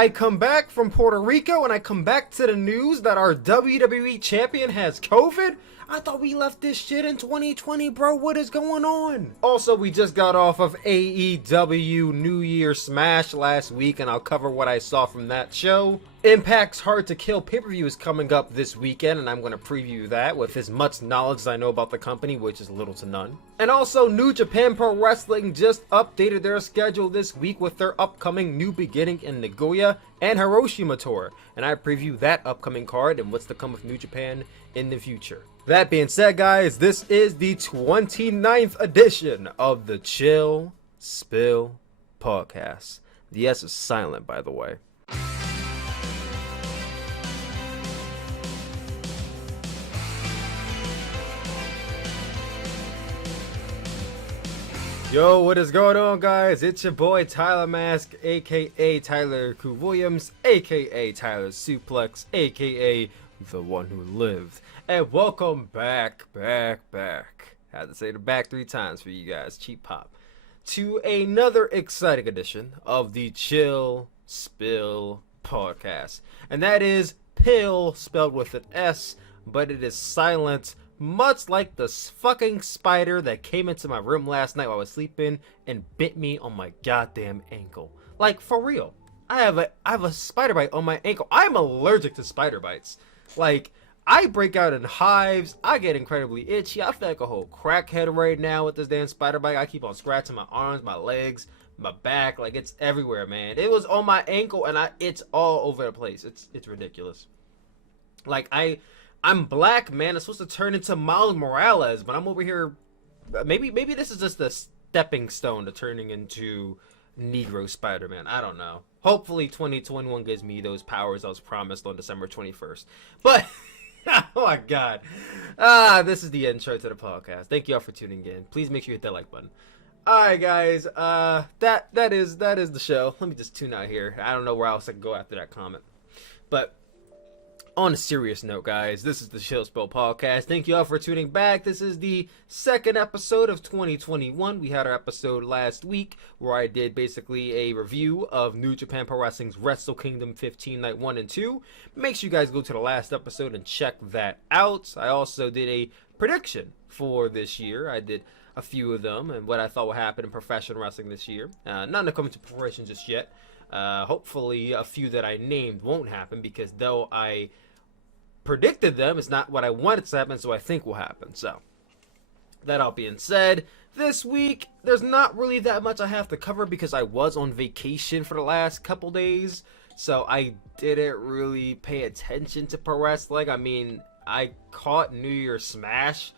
I come back from Puerto Rico and I come back to the news that our WWE champion has COVID? I thought we left this shit in 2020, bro. What is going on? Also, we just got off of AEW New Year Smash last week, and I'll cover what I saw from that show. Impact's Hard to Kill pay-per-view is coming up this weekend, and I'm going to preview that with as much knowledge as I know about the company, which is little to none. And also, New Japan Pro Wrestling just updated their schedule this week with their upcoming New Beginning in Nagoya and Hiroshi tour, and I preview that upcoming card and what's to come with New Japan in the future. That being said, guys, this is the 29th edition of the Chill Spill Podcast. The S is silent, by the way. Yo, what is going on, guys? It's your boy Tyler Mask, aka Tyler Q Williams, aka Tyler Suplex, aka the one who lived. And welcome back. Had to say the back 3 times for you guys, cheap pop. To another exciting edition of the Chill Spill Podcast. And that is pill spelled with an S, but it is silent. Much like the fucking spider that came into my room last night while I was sleeping and bit me on my goddamn ankle. Like, for real. I have a spider bite on my ankle. I'm allergic to spider bites. Like, I break out in hives. I get incredibly itchy. I feel like a whole crackhead right now with this damn spider bite. I keep on scratching my arms, my legs, my back. Like, it's everywhere, man. It was on my ankle and it's all over the place. It's ridiculous. Like, I'm black, man. I'm supposed to turn into Miles Morales, but I'm over here. Maybe this is just a stepping stone to turning into Negro Spider-Man. I don't know. Hopefully 2021 gives me those powers I was promised on December 21st. But, oh my God. This is the intro to the podcast. Thank you all for tuning in. Please make sure you hit that like button. Alright, guys. That is the show. Let me just tune out here. I don't know where else I can go after that comment. But on a serious note, guys, this is the Chill Spill Podcast. Thank you all for tuning back. This is the second episode of 2021. We had our episode last week where I did basically a review of New Japan Pro Wrestling's Wrestle Kingdom 15 Night 1 and 2. Make sure you guys go to the last episode and check that out. I also did a prediction for this year. I did a few of them and what I thought would happen in professional wrestling this year. None to come into fruition just yet. Hopefully a few that I named won't happen because though I predicted them, it's not what I wanted to happen, so I think will happen. So, that all being said, this week, there's not really that much I have to cover because I was on vacation for the last couple days, so I didn't really pay attention to pro wrestling. I mean, I caught New Year Smash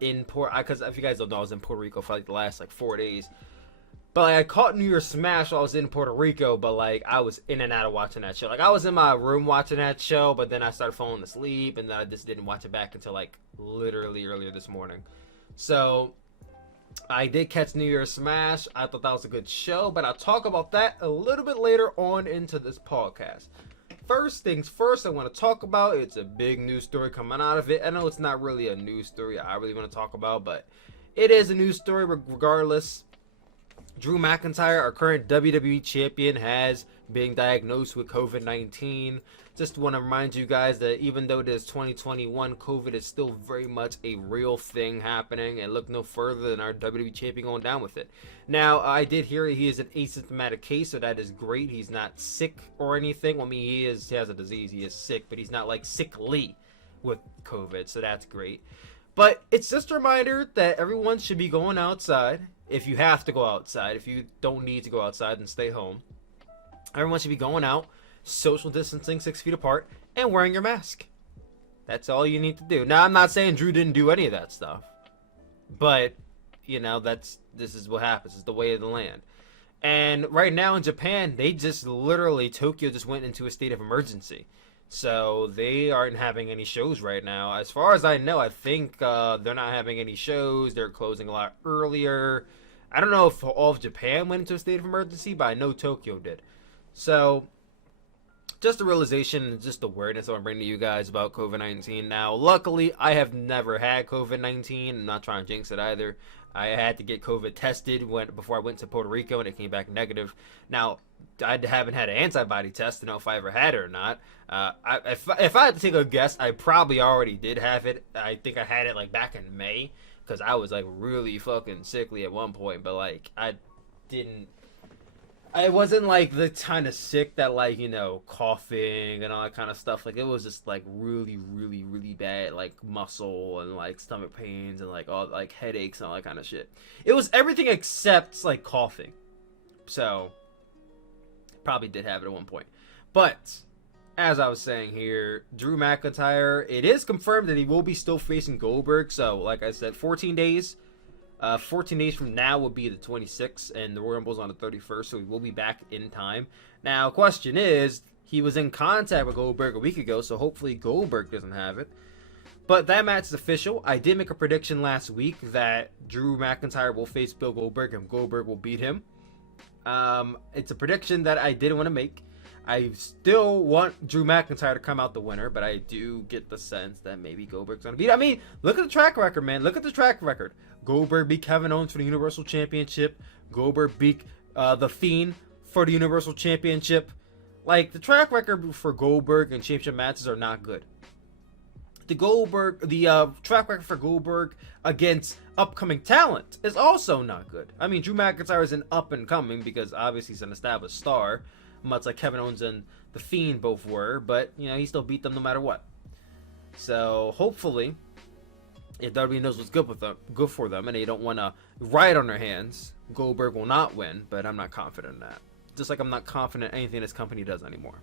in because if you guys don't know, I was in Puerto Rico for like the last 4 days. But like, I caught New Year's Smash while I was in Puerto Rico, but like I was in and out of watching that show. Like I was in my room watching that show, but then I started falling asleep, and then I just didn't watch it back until like literally earlier this morning. So I did catch New Year's Smash. I thought that was a good show, but I'll talk about that a little bit later on into this podcast. First things first, I want to talk about, it's a big news story coming out of it. I know it's not really a news story I really want to talk about, but it is a news story regardless. Drew McIntyre, our current WWE champion, has been diagnosed with COVID-19. Just want to remind you guys that even though it is 2021, COVID is still very much a real thing happening, and look no further than our WWE champion going down with it. Now, I did hear he is an asymptomatic case, so that is great. He's not sick or anything. Well, I mean, he has a disease. He is sick, but he's not like sickly with COVID, so that's great. But it's just a reminder that everyone should be going outside. If you have to go outside, if you don't need to go outside, then stay home. Everyone should be going out, social distancing 6 feet apart, and wearing your mask. That's all you need to do. Now, I'm not saying Drew didn't do any of that stuff, but you know, this is what happens. It's the way of the land. And right now in Japan, they just literally, Tokyo just went into a state of emergency. So they aren't having any shows right now. As far as I know, I think they're not having any shows. They're closing a lot earlier. I don't know if all of Japan went into a state of emergency, but I know Tokyo did. So just a realization and just awareness I want to bring to you guys about COVID-19. Now, luckily, I have never had COVID-19. I'm not trying to jinx it either. I had to get COVID tested before I went to Puerto Rico, and it came back negative. Now, I haven't had an antibody test to know if I ever had it or not. If I had to take a guess, I probably already did have it. I think I had it like back in May because I was like really fucking sickly at one point, but like I wasn't like the kind of sick that like, you know, coughing and all that kind of stuff. Like it was just like really, really, really bad, like muscle and like stomach pains and like all like headaches and all that kind of shit. It was everything except like coughing. So probably did have it at one point. But as I was saying here, Drew McIntyre, it is confirmed that he will be still facing Goldberg. So like I said, 14 days. 14 days from now will be the 26th, and the Royal Rumble's on the 31st, so he will be back in time. Now, question is, he was in contact with Goldberg a week ago, so hopefully Goldberg doesn't have it. But that match is official. I did make a prediction last week that Drew McIntyre will face Bill Goldberg, and Goldberg will beat him. It's a prediction that I didn't want to make. I still want Drew McIntyre to come out the winner, but I do get the sense that maybe Goldberg's going to beat. I mean, look at the track record, man. Look at the track record. Goldberg beat Kevin Owens for the Universal Championship. Goldberg beat The Fiend for the Universal Championship. Like, the track record for Goldberg and championship matches are not good. The track record for Goldberg against upcoming talent is also not good. I mean, Drew McIntyre is an up and coming because obviously he's an established star, much like Kevin Owens and The Fiend both were, but you know, he still beat them no matter what. So hopefully, if WWE knows what's good for them, and they don't want to ride on their hands, Goldberg will not win. But I'm not confident in that. Just like I'm not confident in anything this company does anymore.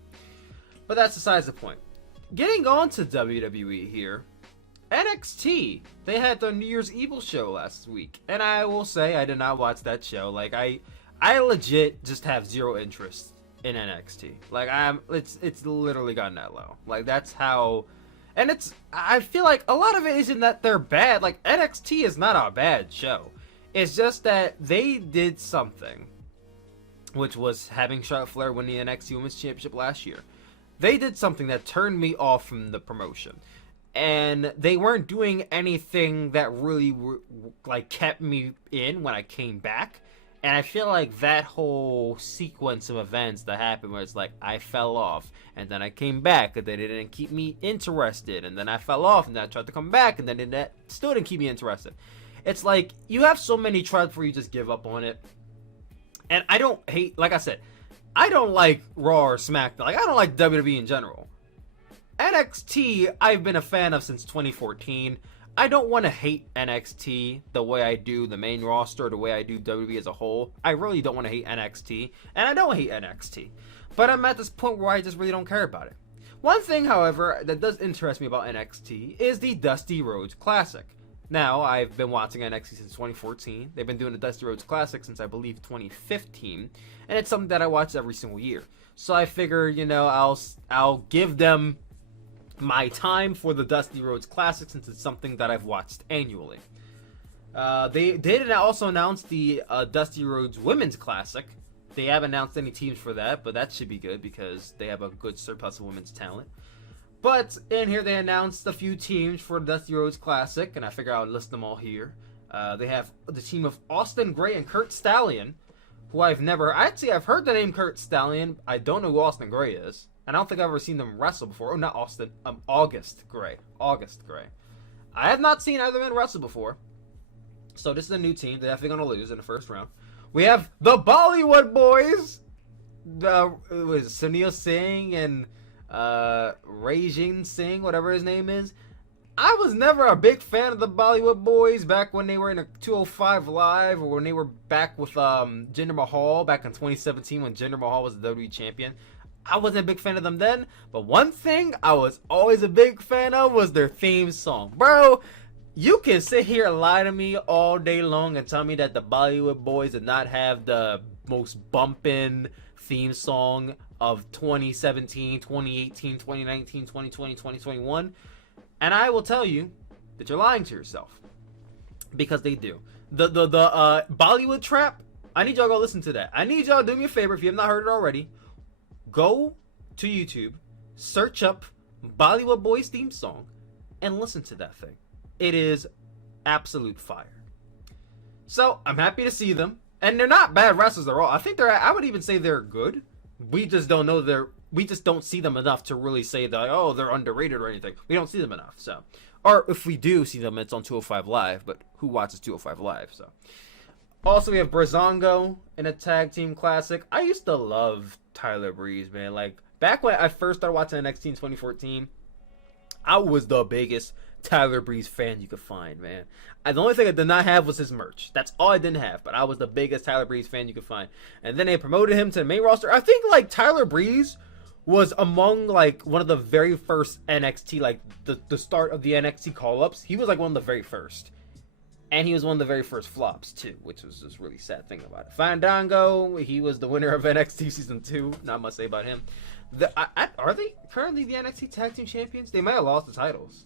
But that's besides the point. Getting on to WWE here, NXT, they had their New Year's Evil show last week, and I will say I did not watch that show. Like I legit just have zero interest in NXT. Like it's literally gotten that low. Like that's how, and I feel like a lot of it isn't that they're bad. Like NXT is not a bad show. It's just that they did something, which was having Charlotte Flair win the NXT Women's Championship last year. They did something that turned me off from the promotion. And they weren't doing anything that really like kept me in when I came back. And I feel like that whole sequence of events that happened where it's like I fell off and then I came back and they didn't keep me interested, and then I fell off and then I tried to come back and then it still didn't keep me interested. It's like you have so many tries before you just give up on it. And I don't hate, like I said, I don't like Raw or SmackDown. Like I don't like WWE in general. NXT I've been a fan of since 2014. I don't want to hate NXT the way I do the main roster, the way I do WWE as a whole. I really don't want to hate NXT, and I don't hate NXT. But I'm at this point where I just really don't care about it. One thing, however, that does interest me about NXT is the Dusty Rhodes Classic. Now, I've been watching NXT since 2014. They've been doing the Dusty Rhodes Classic since, I believe, 2015. And it's something that I watch every single year. So I figure, you know, I'll give them my time for the Dusty Rhodes Classic since it's something that I've watched annually. They did also announce the Dusty Rhodes Women's Classic. They haven't announced any teams for that, but that should be good because they have a good surplus of women's talent. But in here they announced a few teams for the Dusty Rhodes Classic, and I figure I'll list them all here. They have the team of Austin Gray and Kurt Stallion, who I've heard the name Kurt Stallion. I don't know who Austin Gray is. I don't think I've ever seen them wrestle before. Oh, not Austin. August Gray. I have not seen either men wrestle before. So this is a new team. They're definitely going to lose in the first round. We have the Bollywood Boys. It was Sunil Singh and Rajin Singh, whatever his name is. I was never a big fan of the Bollywood Boys back when they were in a 205 Live, or when they were back with Jinder Mahal back in 2017 when Jinder Mahal was the WWE champion. I wasn't a big fan of them then, but one thing I was always a big fan of was their theme song. Bro, you can sit here and lie to me all day long and tell me that the Bollywood Boys did not have the most bumpin' theme song of 2017, 2018, 2019, 2020, 2021, and I will tell you that you're lying to yourself, because they do. The Bollywood Trap, I need y'all to go listen to that. I need y'all to do me a favor if you have not heard it already. Go to YouTube, search up Bollywood Boys theme song, and listen to that thing. It is absolute fire. So I'm happy to see them, and they're not bad wrestlers at all. I think I would even say they're good. We just don't know we just don't see them enough to really say that, oh, they're underrated or anything. We don't see them enough. So, or if we do see them, it's on 205 Live, but who watches 205 Live? So, also we have Breezango in a tag team classic. I used to love Tyler Breeze, man. Like back when I first started watching NXT in 2014, I was the biggest Tyler Breeze fan you could find, man. The only thing I did not have was his merch. That's all I didn't have, but I was the biggest Tyler Breeze fan you could find. And then they promoted him to the main roster. I think like Tyler Breeze was among like one of the very first NXT, like the start of the NXT call-ups. He was like one of the very first. And he was one of the very first flops too, which was just really sad thing about it. Fandango, he was the winner of NXT Season 2. Not much to say about him. Are they currently the NXT Tag Team Champions? They might have lost the titles.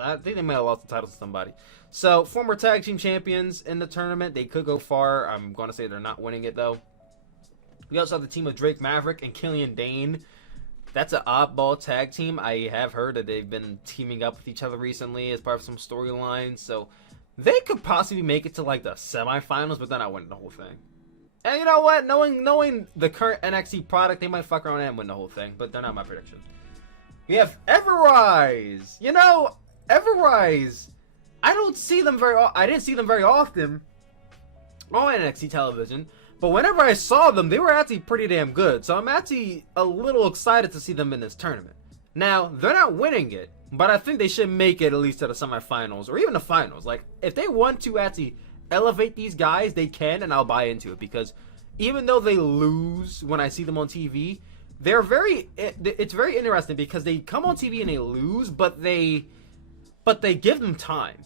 I think they might have lost the titles to somebody. So, former tag team champions in the tournament. They could go far. I'm going to say they're not winning it, though. We also have the team of Drake Maverick and Killian Dane. That's an oddball tag team. I have heard that they've been teaming up with each other recently as part of some storylines. So, they could possibly make it to, like, the semifinals, but they're not winning the whole thing. And you know what? Knowing the current NXT product, they might fuck around and win the whole thing, but they're not my prediction. We have Everrise. You know, Everrise, I don't see them I didn't see them very often on NXT television, but whenever I saw them, they were actually pretty damn good. So I'm actually a little excited to see them in this tournament. Now, they're not winning it, but I think they should make it at least to the semifinals or even the finals. Like, if they want to actually elevate these guys, they can, and I'll buy into it, because even though they lose when I see them on TV, it's very interesting because they come on TV and they lose, but they give them time.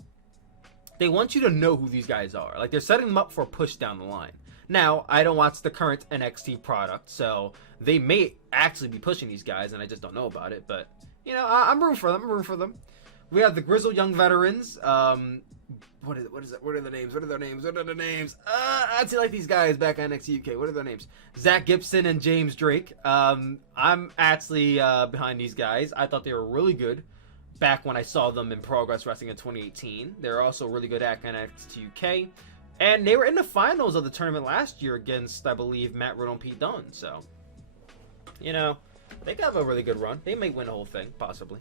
They want you to know who these guys are. Like, they're setting them up for a push down the line. Now, I don't watch the current NXT product, so they may actually be pushing these guys, and I just don't know about it. But, you know, I'm rooting for them. We have the Grizzled Young Veterans. What is it? What are their names? I actually like these guys back on NXT UK. What are their names? Zach Gibson and James Drake. I'm actually behind these guys. I thought they were really good back when I saw them in Progress Wrestling in 2018. They're also really good at NXT UK. And they were in the finals of the tournament last year against, I believe, Matt Riddle and Pete Dunne. So, you know, they could have a really good run. They may win the whole thing, possibly.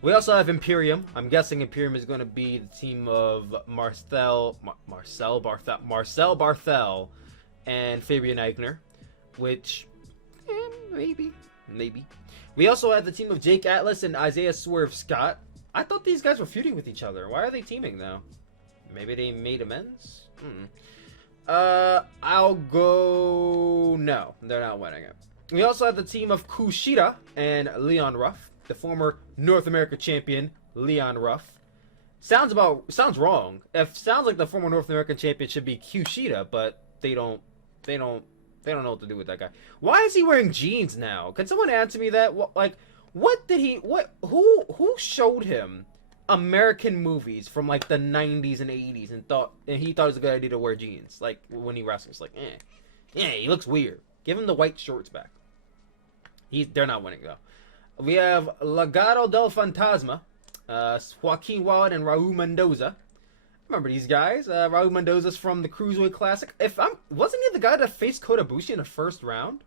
We also have Imperium. I'm guessing Imperium is going to be the team of Marcel Barthel and Fabian Eichner, which, maybe. We also have the team of Jake Atlas and Isaiah Swerve Scott. I thought these guys were feuding with each other. Why are they teaming now? Maybe they made amends? I'll go... No, they're not winning it. We also have the team of Kushida and Leon Ruff. The former North America champion, Leon Ruff. Sounds wrong. It sounds like the former North American champion should be Kushida, but they don't know what to do with that guy. Why is he wearing jeans now? Can someone answer me that? Who showed him American movies from like the 90s and 80s and he thought it was a good idea to wear jeans? Like when he wrestles, like, he looks weird. Give him the white shorts back. They're not winning though. We have Legado del Fantasma, Joaquin Wilde and Raul Mendoza. Remember these guys? Raul Mendoza's from the Cruiserweight Classic. Wasn't he the guy that faced Kota Ibushi in the first round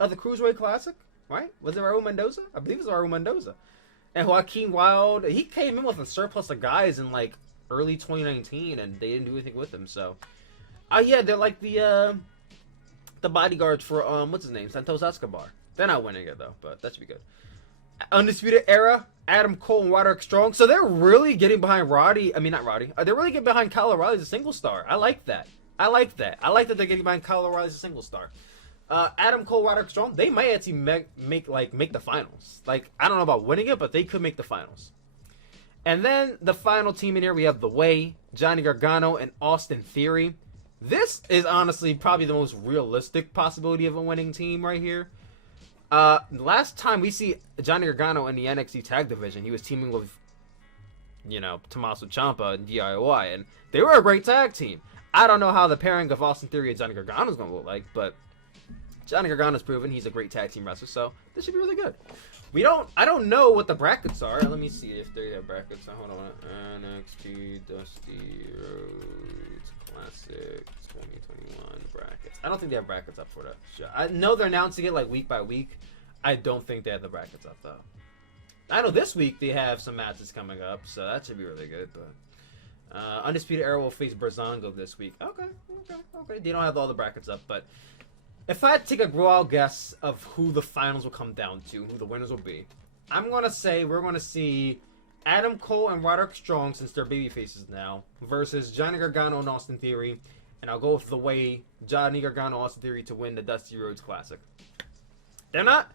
of the Cruiserweight Classic? Right? Was it Raul Mendoza? I believe it was Raul Mendoza. And Joaquin Wilde, he came in with a surplus of guys in like early 2019, and they didn't do anything with him. So, yeah, they're like the bodyguards for what's his name, Santos Escobar. They're not winning it though, but that should be good. Undisputed Era, Adam Cole and Roderick Strong. So they're really getting behind not Roddy. They're really getting behind Kyle O'Reilly as a single star. I like that. I like that they're getting behind Kyle O'Reilly as a single star. Adam Cole, Roderick Strong, they might actually make the finals. Like, I don't know about winning it, but they could make the finals. And then the final team in here, we have The Way, Johnny Gargano, and Austin Theory. This is honestly probably the most realistic possibility of a winning team right here. Last time we see Johnny Gargano in the NXT Tag Division, he was teaming with, Tommaso Ciampa and DIY, and they were a great tag team. I don't know how the pairing of Austin Theory and Johnny Gargano is going to look like, but Johnny Gargano's proven he's a great tag team wrestler, so this should be really good. I don't know what the brackets are. Let me see if they have brackets. Hold on. NXT Dusty Rhodes Classic 2021 brackets. I don't think they have brackets up for that show. I know they're announcing it like week by week. I don't think they have the brackets up though. I know this week they have some matches coming up, so that should be really good. But Undisputed Era will face Breezango this week. Okay. They don't have all the brackets up, but if I had to take a wild guess of who the finals will come down to, who the winners will be, I'm gonna say we're gonna see Adam Cole and Roderick Strong, since they're baby faces now, versus Johnny Gargano and Austin Theory, and I'll go with the way Johnny Gargano and Austin Theory to win the Dusty Rhodes Classic. They're not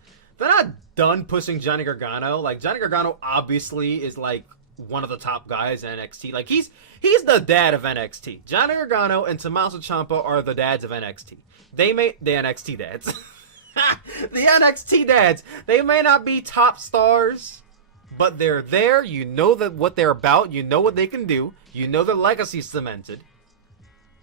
done pushing Johnny Gargano. Like, Johnny Gargano obviously is like one of the top guys in NXT. Like, he's the dad of NXT. Johnny Gargano and Tommaso Ciampa are the dads of NXT. The NXT dads. The NXT dads. They may not be top stars, but they're there. You know what they're about. You know what they can do. You know their legacy's cemented.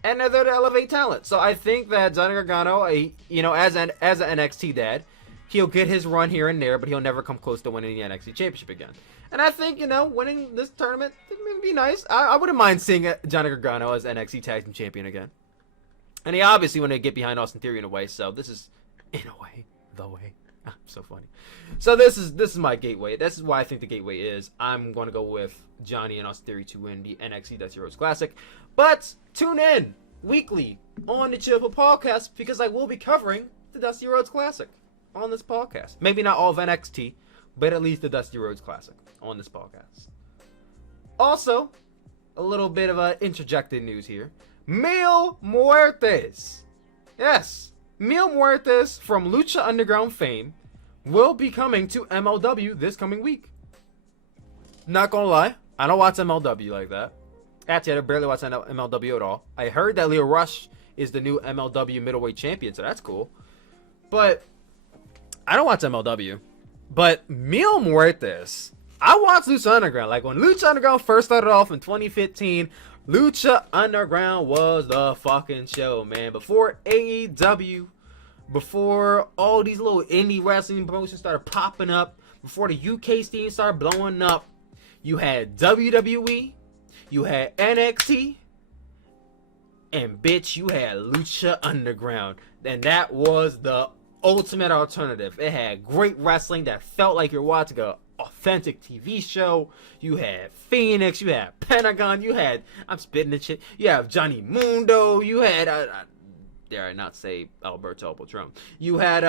And they're there to elevate talent. So I think that Johnny Gargano, as an NXT dad, he'll get his run here and there, but he'll never come close to winning the NXT Championship again. And I think, winning this tournament would be nice. I wouldn't mind seeing Johnny Gargano as NXT Tag Team Champion again. And he obviously wanted to get behind Austin Theory in a way, so this is, in a way, the way. So funny. So this is my gateway. This is why I think the gateway is. I'm going to go with Johnny and Austin Theory to win the NXT Dusty Rhodes Classic. But tune in weekly on the Chill Podcast, because I will be covering the Dusty Rhodes Classic on this podcast. Maybe not all of NXT, but at least the Dusty Rhodes Classic on this podcast. Also, a little bit of interjected news here. Mil Muertes. Yes, Mil Muertes from Lucha Underground fame will be coming to MLW this coming week. Not gonna lie, I don't watch MLW like that. Actually, I barely watch MLW at all. I heard that Leo Rush is the new MLW middleweight champion, so that's cool. But I don't watch MLW. But Mil Muertes, I watch Lucha Underground. Like, when Lucha Underground first started off in 2015, Lucha Underground was the fucking show, man. Before AEW, before all these little indie wrestling promotions started popping up, before the UK scene started blowing up, you had WWE, you had NXT, and bitch, you had Lucha Underground. And that was the ultimate alternative. It had great wrestling that felt like you're watching a authentic TV show. You had Phoenix, you had Pentagon, you had, I'm spitting the shit, you have Johnny Mundo, you had dare I not say Alberto Patron, you had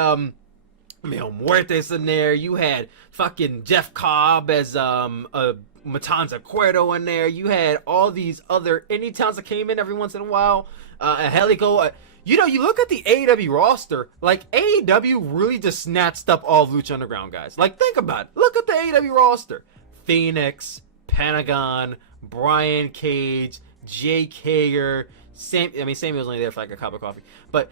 Mil Muertes in there, you had fucking Jeff Cobb as Matanza Cuerdo in there, you had all these other indie talents that came in every once in a while, Helico. You look at the AEW roster, like, AEW really just snatched up all of Lucha Underground guys. Like, think about it. Look at the AEW roster. Phoenix, Pentagon, Brian Cage, Jake Hager, Samuel's only there for like a cup of coffee, but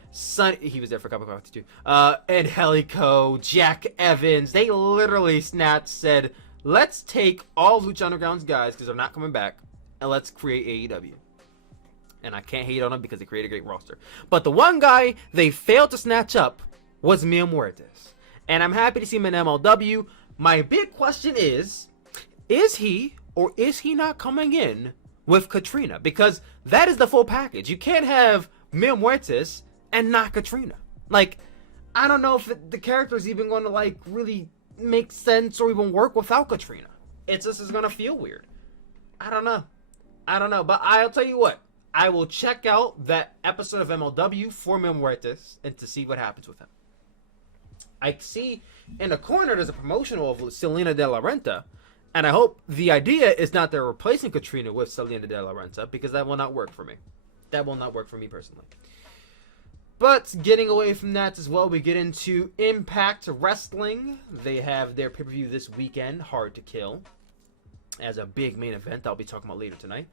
he was there for a cup of coffee too. And Helico, Jack Evans, they literally said, let's take all Lucha Underground's guys, because they're not coming back, and let's create AEW. And I can't hate on them because they created a great roster. But the one guy they failed to snatch up was Mil Muertes. And I'm happy to see him in MLW. My big question is he or is he not coming in with Katrina? Because that is the full package. You can't have Mil Muertes and not Katrina. Like, I don't know if the character is even going to, like, really make sense or even work without Katrina. It just is going to feel weird. I don't know. But I'll tell you what. I will check out that episode of MLW for Mil Muertes and to see what happens with him. I see in the corner there's a promotional of Selena De La Renta, and I hope the idea is not they're replacing Katrina with Selena De La Renta, because that will not work for me. That will not work for me personally. But getting away from that as well, we get into Impact Wrestling. They have their pay-per-view this weekend, Hard to Kill, as a big main event I'll be talking about later tonight.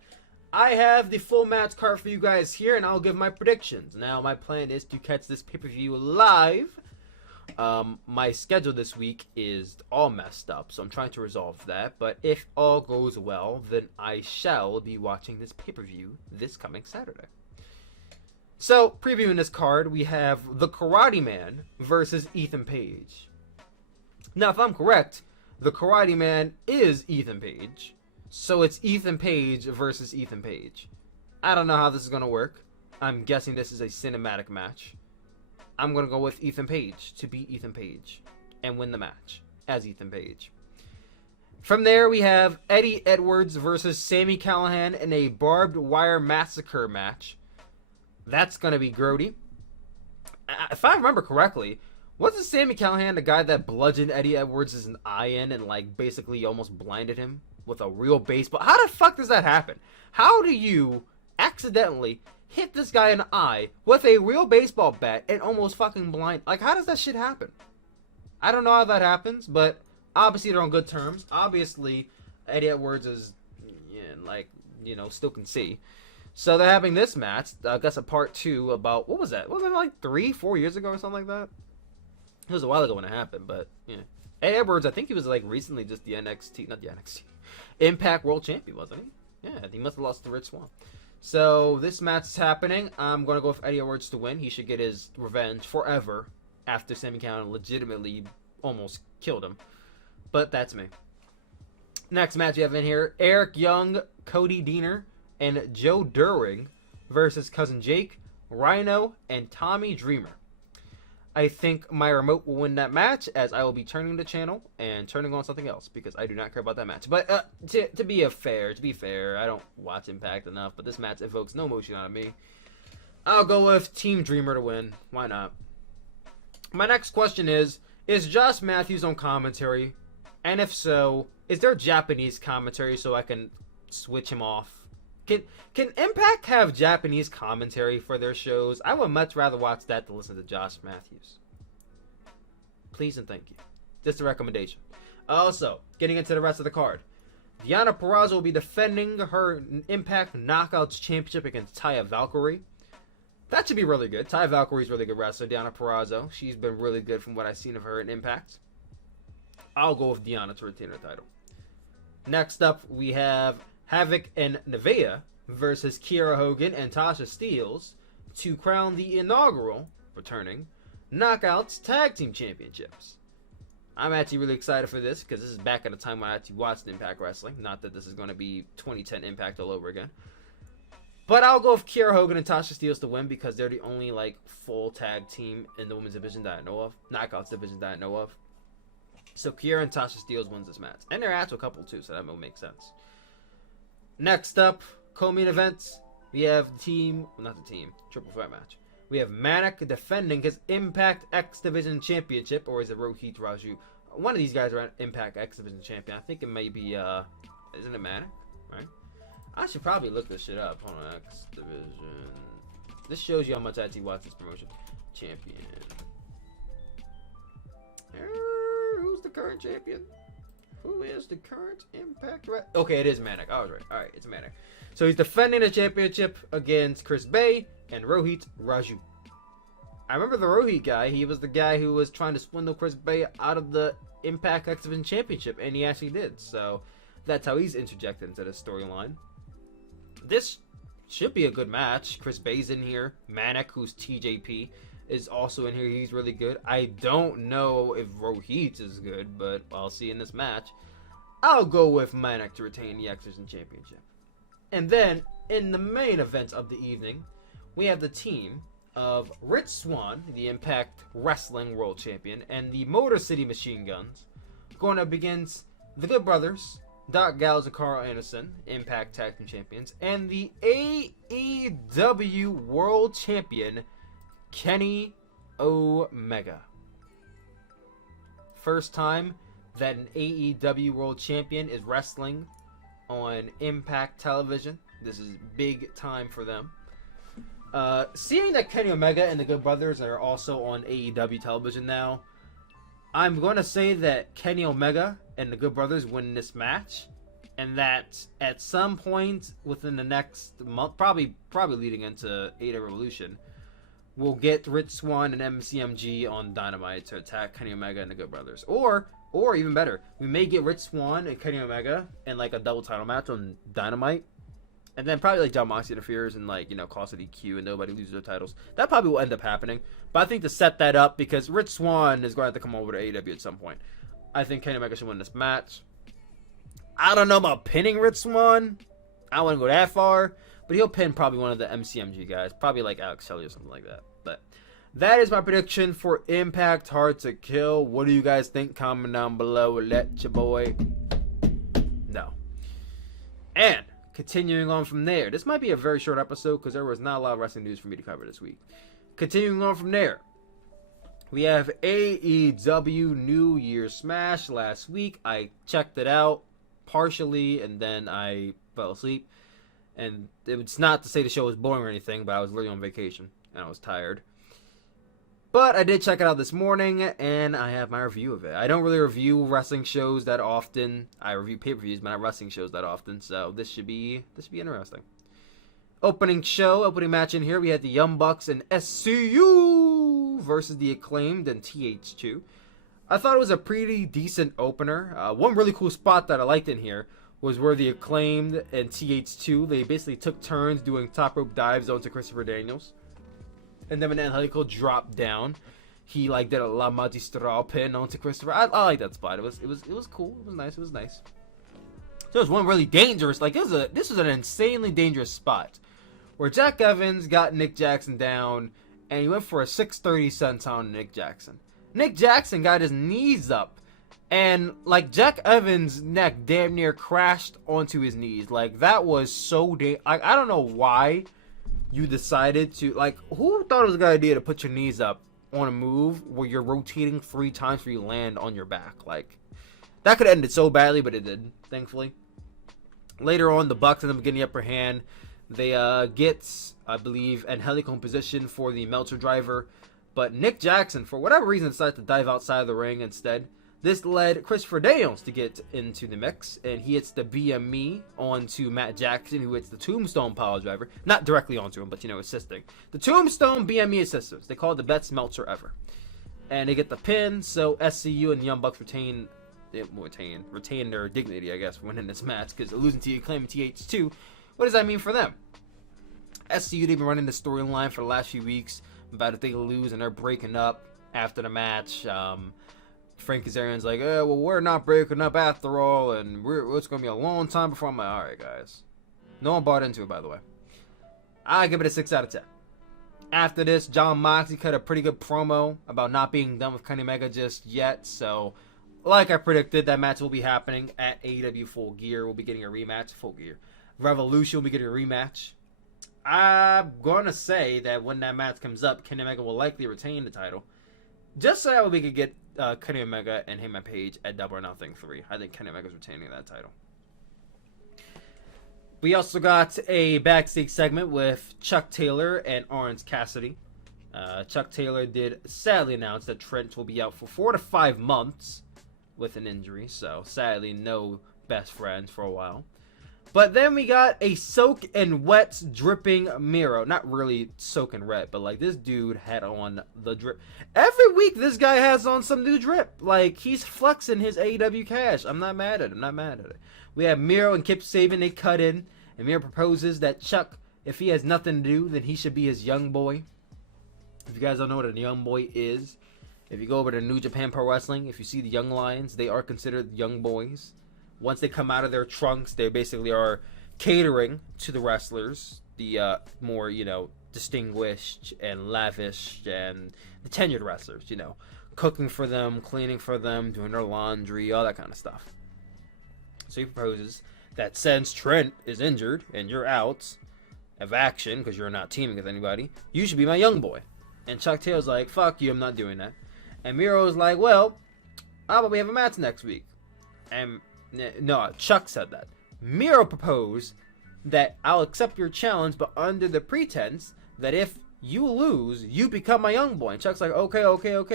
I have the full match card for you guys here, and I'll give my predictions. Now, my plan is to catch this pay-per-view live. My schedule this week is all messed up, so I'm trying to resolve that. But if all goes well, then I shall be watching this pay-per-view this coming Saturday. So, previewing this card, we have the Karate Man versus Ethan Page. Now, if I'm correct, the Karate Man is Ethan Page. So it's Ethan Page versus Ethan Page. I don't know how this is going to work. I'm guessing this is a cinematic match. I'm going to go with Ethan Page to beat Ethan Page and win the match as Ethan Page. From there, we have Eddie Edwards versus Sami Callihan in a barbed wire massacre match. That's going to be grody. If I remember correctly, wasn't Sami Callihan the guy that bludgeoned Eddie Edwards' eye in and like basically almost blinded him with a real baseball? How the fuck does that happen? How do you accidentally hit this guy in the eye with a real baseball bat and almost fucking blind? Like, how does that shit happen? I don't know how that happens, but obviously they're on good terms. Obviously, Eddie Edwards is, still can see. So they're having this match. I guess a part 2 about, what was that? Was it like 3-4 years ago or something like that? It was a while ago when it happened, but yeah. Eddie Edwards, I think he was like recently just the Impact World Champion, wasn't he? Yeah, he must have lost to Rich Swann. So this match is happening. I'm going to go with Eddie Edwards to win. He should get his revenge forever after Sami Callihan legitimately almost killed him. But that's me. Next match you have in here, Eric Young, Cody Deaner, and Joe Doering versus Cousin Jake, Rhino, and Tommy Dreamer. I think my remote will win that match, as I will be turning the channel and turning on something else because I do not care about that match. But to be fair, I don't watch Impact enough, but this match evokes no emotion out of me. I'll go with Team Dreamer to win. Why not? My next question is Josh Matthews on commentary? And if so, is there Japanese commentary so I can switch him off? Can Impact have Japanese commentary for their shows? I would much rather watch that than listen to Josh Matthews. Please and thank you. Just a recommendation. Also, getting into the rest of the card. Deonna Purrazzo will be defending her Impact Knockouts Championship against Taya Valkyrie. That should be really good. Taya Valkyrie's really good wrestler. Deonna Purrazzo, she's been really good from what I've seen of her in Impact. I'll go with Deonna to retain her title. Next up, we have Havoc and Nevaeh versus Kiera Hogan and Tasha Steelz to crown the inaugural, returning, Knockouts Tag Team Championships. I'm actually really excited for this because this is back at a time when I actually watched Impact Wrestling. Not that this is going to be 2010 Impact all over again. But I'll go with Kiera Hogan and Tasha Steelz to win because they're the only full tag team in the women's division that I know of. Knockouts division that I know of. So Kiera and Tasha Steelz wins this match. And they're actual couple too, so that will make sense. Next up, co-main events, we have triple threat match. We have Manik defending his Impact X Division Championship, or is it Rohit Raju? One of these guys are Impact X Division Champion. I think it may be, isn't it Manik? Right? I should probably look this shit up. Hold on, X Division. This shows you how much I actually watch this promotion. Champion. Who's the current champion? Who is the current Impact? Okay, it is Manik. I was right. Alright, it's Manik. So he's defending the championship against Chris Bay and Rohit Raju. I remember the Rohit guy. He was the guy who was trying to swindle Chris Bay out of the Impact X Division Championship, and he actually did. So that's how he's interjected into the storyline. This should be a good match. Chris Bay's in here. Manik, who's TJP, is also in here. He's really good. I don't know if Rohit is good, but I'll see in this match. I'll go with Manik to retain the X Division Championship. And then, in the main event of the evening, we have the team of Rich Swann, the Impact Wrestling World Champion, and the Motor City Machine Guns, going up against the Good Brothers, Doc Gallows and Carl Anderson, Impact Tag Team Champions, and the AEW World Champion, Kenny Omega. First time that an AEW World Champion is wrestling on Impact Television. This is big time for them. Seeing that Kenny Omega and the Good Brothers are also on AEW television now, I'm going to say that Kenny Omega and the Good Brothers win this match, and that at some point within the next month, probably leading into AEW Revolution, we'll get Rich Swann and MCMG on Dynamite to attack Kenny Omega and the Good Brothers. Or even better, we may get Rich Swann and Kenny Omega in a double title match on Dynamite. And then probably John Moxley interferes and costs a DQ and nobody loses their titles. That probably will end up happening. But I think to set that up, because Rich Swann is going to have to come over to AEW at some point, I think Kenny Omega should win this match. I don't know about pinning Rich Swann. I wouldn't go that far. but he'll pin probably one of the MCMG guys, probably like Alex Shelley or something like that. But that is my prediction for Impact Hard to Kill. What do you guys think? Comment down below. Let your boy know. And continuing on from there, this might be a very short episode because there was not a lot of wrestling news for me to cover this week. Continuing on from there, we have AEW New Year Smash last week. I checked it out partially and then I fell asleep. And it's not to say the show was boring or anything, but I was literally on vacation and I was tired. But I did check it out this morning and I have my review of it. I don't really review wrestling shows that often. I review pay-per-views, but not wrestling shows that often. So this should be interesting. Opening match in here, we had the Young Bucks and SCU versus the Acclaimed and TH2. I thought it was a pretty decent opener. One really cool spot that I liked in here was where the Acclaimed and TH2, they basically took turns doing top rope dives onto Christopher Daniels. And then when Angelico dropped down, he like did a La Magistral pin onto Christopher. I like that spot. It was cool. It was nice. So it was one really dangerous. Like this was an insanely dangerous spot where Jack Evans got Nick Jackson down, and he went for a 630 senton on Nick Jackson. Nick Jackson got his knees up, and like Jack Evans' neck damn near crashed onto his knees. Like that was so I don't know why you decided to, like, who thought it was a good idea to put your knees up on a move where you're rotating 3 times before you land on your back? Like, that could have ended so badly, but it did, thankfully. Later on, the Bucks end up getting the upper hand. They get, I believe, Angelico in position for the Meltzer driver, but Nick Jackson, for whatever reason, decided to dive outside of the ring instead. This led Christopher Daniels to get into the mix, and he hits the BME onto Matt Jackson, who hits the Tombstone pile driver. Not directly onto him, but, you know, assisting. The Tombstone BME assistants. They call it the best Meltzer ever. And they get the pin, so SCU and the Young Bucks retain their dignity, I guess, for winning this match, because losing to Acclaim TH2, what does that mean for them? SCU, they've been running the storyline for the last few weeks about if they lose and they're breaking up after the match. Frank Kazarian's like, well, we're not breaking up after all, and it's going to be a long time before. I'm like, all right, guys. No one bought into it, by the way. I give it a 6 out of 10. After this, John Moxley cut a pretty good promo about not being done with Kenny Omega just yet. So, like I predicted, that match will be happening at AEW Full Gear. We'll be getting a rematch. Full Gear. Revolution will be getting a rematch. I'm going to say that when that match comes up, Kenny Omega will likely retain the title. Just so that we could get Kenny Omega and Heyman Page at Double or Nothing 3. I think Kenny Omega's retaining that title. We also got a backstage segment with Chuck Taylor and Orange Cassidy. Chuck Taylor did sadly announce that Trent will be out for 4 to 5 months with an injury. So sadly, no best friends for a while. But then we got a soak and wet dripping Miro. Not really soak and wet, but like this dude had on the drip. Every week this guy has on some new drip. Like he's flexing his AEW cash. I'm not mad at it. We have Miro and Kip Sabian. They cut in. And Miro proposes that Chuck, if he has nothing to do, then he should be his young boy. If you guys don't know what a young boy is, if you go over to New Japan Pro Wrestling, if you see the Young Lions, they are considered young boys. Once they come out of their trunks, they basically are catering to the wrestlers, the more, you know, distinguished and lavish and the tenured wrestlers, you know, cooking for them, cleaning for them, doing their laundry, all that kind of stuff. So he proposes that since Trent is injured and you're out of action because you're not teaming with anybody, you should be my young boy. And Chuck Taylor's like, fuck you, I'm not doing that. And Miro's like, well, how about we have a match next week? And no, Chuck said that. Miro proposed that I'll accept your challenge, but under the pretense that if you lose, you become my young boy. And Chuck's like, okay,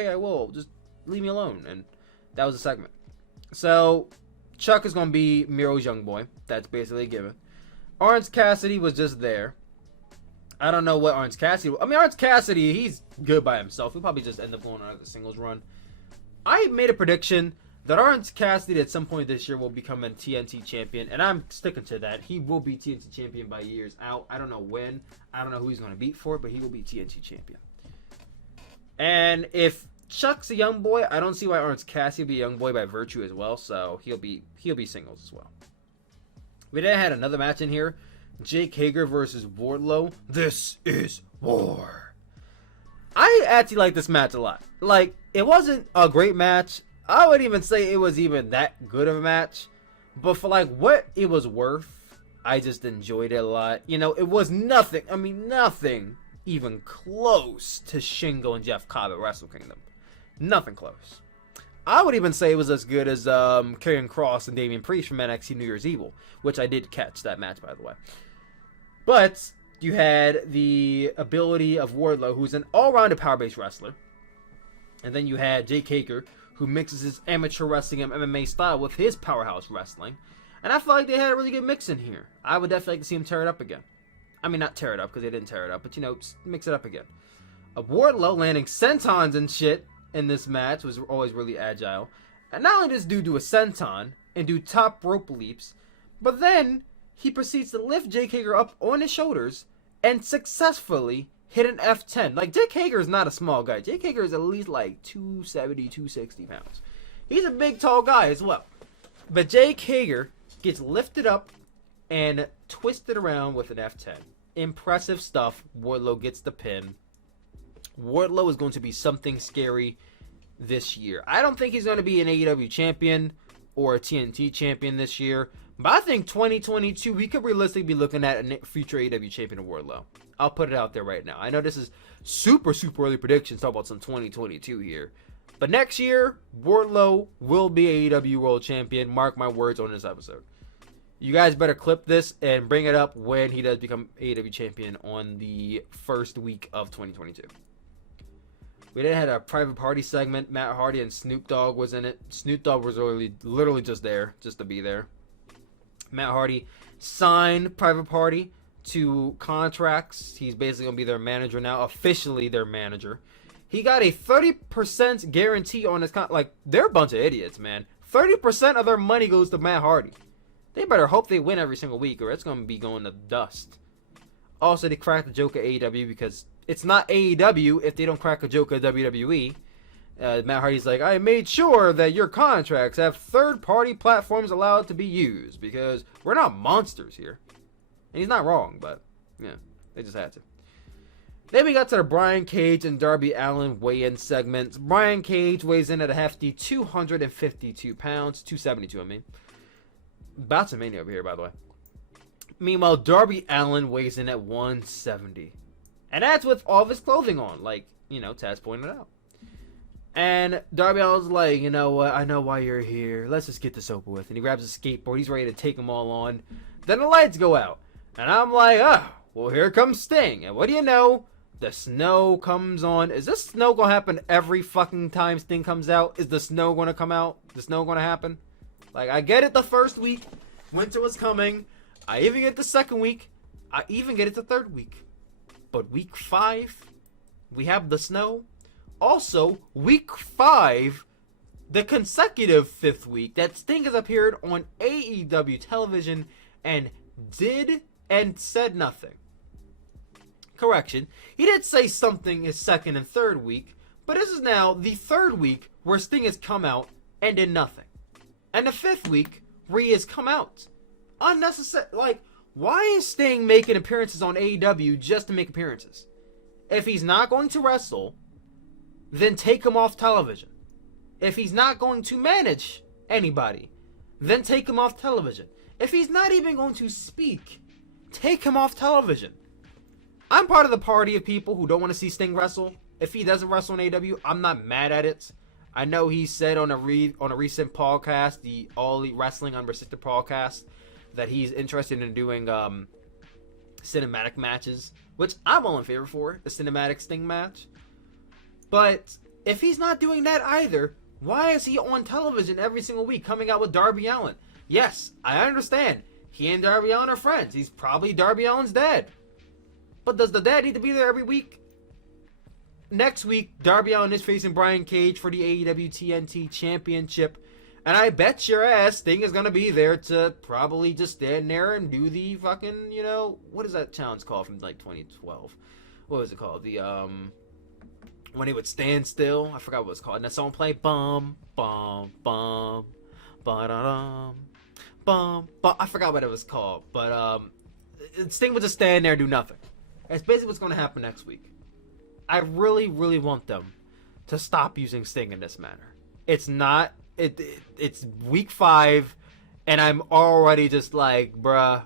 I will. Just leave me alone. And that was the segment. So Chuck is going to be Miro's young boy. That's basically a given. Orange Cassidy was just there. I don't know what Orange Cassidy... I mean, Orange Cassidy, he's good by himself. He'll probably just end up going on a singles run. I made a prediction that Orange Cassidy at some point this year will become a TNT champion, and I'm sticking to that. He will be TNT champion by years out. I don't know when. I don't know who he's going to beat for it, but he will be TNT champion. And if Chuck's a young boy, I don't see why Orange Cassidy will be a young boy by virtue as well, so he'll be singles as well. We then had another match in here. Jake Hager versus Warlow. This is war. I actually like this match a lot. Like, it wasn't a great match. I wouldn't even say it was even that good of a match. But for like what it was worth, I just enjoyed it a lot. You know, it was nothing. I mean, nothing even close to Shingo and Jeff Cobb at Wrestle Kingdom. Nothing close. I would even say it was as good as Karrion Kross and Damian Priest from NXT New Year's Evil, which I did catch that match, by the way. But you had the ability of Wardlow, who's an all-rounded power-based wrestler. And then you had Jake Hager, who mixes his amateur wrestling and MMA style with his powerhouse wrestling. And I feel like they had a really good mix in here. I would definitely like to see him tear it up again. I mean, not tear it up, because they didn't tear it up, but, you know, mix it up again. Wardlow landing sentons and shit in this match was always really agile. And not only does dude do a senton and do top rope leaps, but then he proceeds to lift Jake Hager up on his shoulders and successfully hit an F10. Like, Jake Hager is not a small guy. Jake Hager is at least like 270, 260 pounds. He's a big, tall guy as well. But Jake Hager gets lifted up and twisted around with an F10. Impressive stuff. Wardlow gets the pin. Wardlow is going to be something scary this year. I don't think he's going to be an AEW champion or a TNT champion this year. But I think 2022, we could realistically be looking at a future AEW champion of Warlow. I'll put it out there right now. I know this is super early predictions, talk about some 2022 here. But next year, Warlow will be AEW World Champion. Mark my words on this episode. You guys better clip this and bring it up when he does become AEW Champion on the first week of 2022. We then had a private party segment. Matt Hardy and Snoop Dogg was in it. Snoop Dogg was literally just there, just to be there. Matt Hardy signed Private Party to contracts. He's basically going to be their manager now, officially their manager. He got a 30% guarantee on his contract. Like, they're a bunch of idiots, man. 30% of their money goes to Matt Hardy. They better hope they win every single week, or it's going to be going to dust. Also, they cracked the joke at AEW because it's not AEW if they don't crack a joke at WWE. Matt Hardy's like, I made sure that your contracts have third-party platforms allowed to be used because we're not monsters here. And he's not wrong, but yeah, they just had to. Then we got to the Brian Cage and Darby Allin weigh-in segments. Brian Cage weighs in at a hefty 252 pounds, 272 I mean. Botchamania over here, by the way. Meanwhile, Darby Allin weighs in at 170. And that's with all of his clothing on, like, you know, Taz pointed out. And Darby Allin's like, you know what, I know why you're here. Let's just get this over with. And he grabs his skateboard. He's ready to take them all on. Then the lights go out. And I'm like, well, here comes Sting. And what do you know? The snow comes on. Is this snow going to happen every fucking time Sting comes out? Is the snow going to come out? The snow going to happen? Like, I get it the first week. Winter was coming. I even get the second week. I even get it the third week. But week 5, we have the snow. Also, week 5, the consecutive 5th week that Sting has appeared on AEW television and did and said nothing. Correction, he did say something his second and third week, but this is now the 3rd week where Sting has come out and did nothing. And the 5th week where he has come out. Unnecessary. Like, why is Sting making appearances on AEW just to make appearances? If he's not going to wrestle, then take him off television. If he's not going to manage anybody, then take him off television. If he's not even going to speak, take him off television. I'm part of the party of people who don't want to see Sting wrestle. If he doesn't wrestle on AEW, I'm not mad at it. I know he said on a recent podcast, the All Elite Wrestling Unrestricted podcast, that he's interested in doing cinematic matches, which I'm all in favor for, the cinematic Sting match. But if he's not doing that either, why is he on television every single week coming out with Darby Allin? Yes, I understand. He and Darby Allin are friends. He's probably Darby Allin's dad. But does the dad need to be there every week? Next week, Darby Allin is facing Brian Cage for the AEW TNT Championship. And I bet your ass Sting is going to be there to probably just stand there and do the fucking, you know, what is that challenge called from like 2012? What was it called? The, when he would stand still. I forgot what it was called. And that song played, bum, bum, bum, ba-da-dum, bum, bum. I forgot what it was called. But, Sting would just stand there and do nothing. That's basically what's going to happen next week. I really, really want them to stop using Sting in this manner. It's not. It's week 5, and I'm already just like, bruh,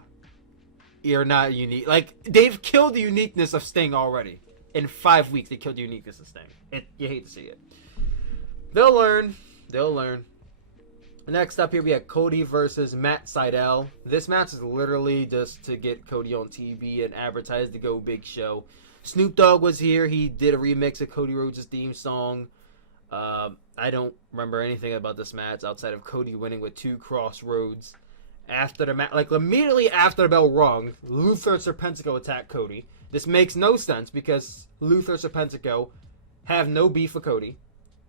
you're not unique. Like, they've killed the uniqueness of Sting already. In 5 weeks, they killed the uniqueness of Sting. You hate to see it. They'll learn. They'll learn. Next up here, we have Cody versus Matt Sydal. This match is literally just to get Cody on TV and advertise the Go Big Show. Snoop Dogg was here. He did a remix of Cody Rhodes' theme song. I don't remember anything about this match outside of Cody winning with 2 crossroads. After the match, like immediately after the bell rung, Luther Serpentico attacked Cody. This makes no sense because Luther Serpentico have no beef with Cody,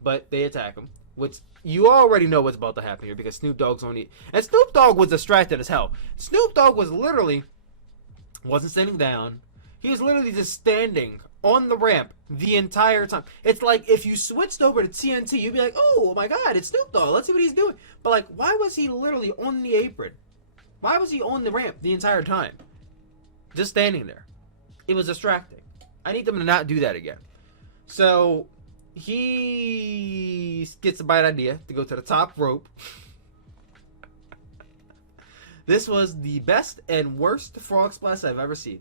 but they attack him. Which you already know what's about to happen here because Snoop Dogg's only... And Snoop Dogg was distracted as hell. Snoop Dogg was literally... wasn't sitting down. He was literally just standing on the ramp the entire time. It's like if you switched over to TNT, you'd be like, oh my god, it's Snoop Dogg. Let's see what he's doing. But like, why was he literally on the apron? Why was he on the ramp the entire time? Just standing there. It was distracting. I need them to not do that again. So... he gets a bright idea to go to the top rope. This was the best and worst frog splash I've ever seen.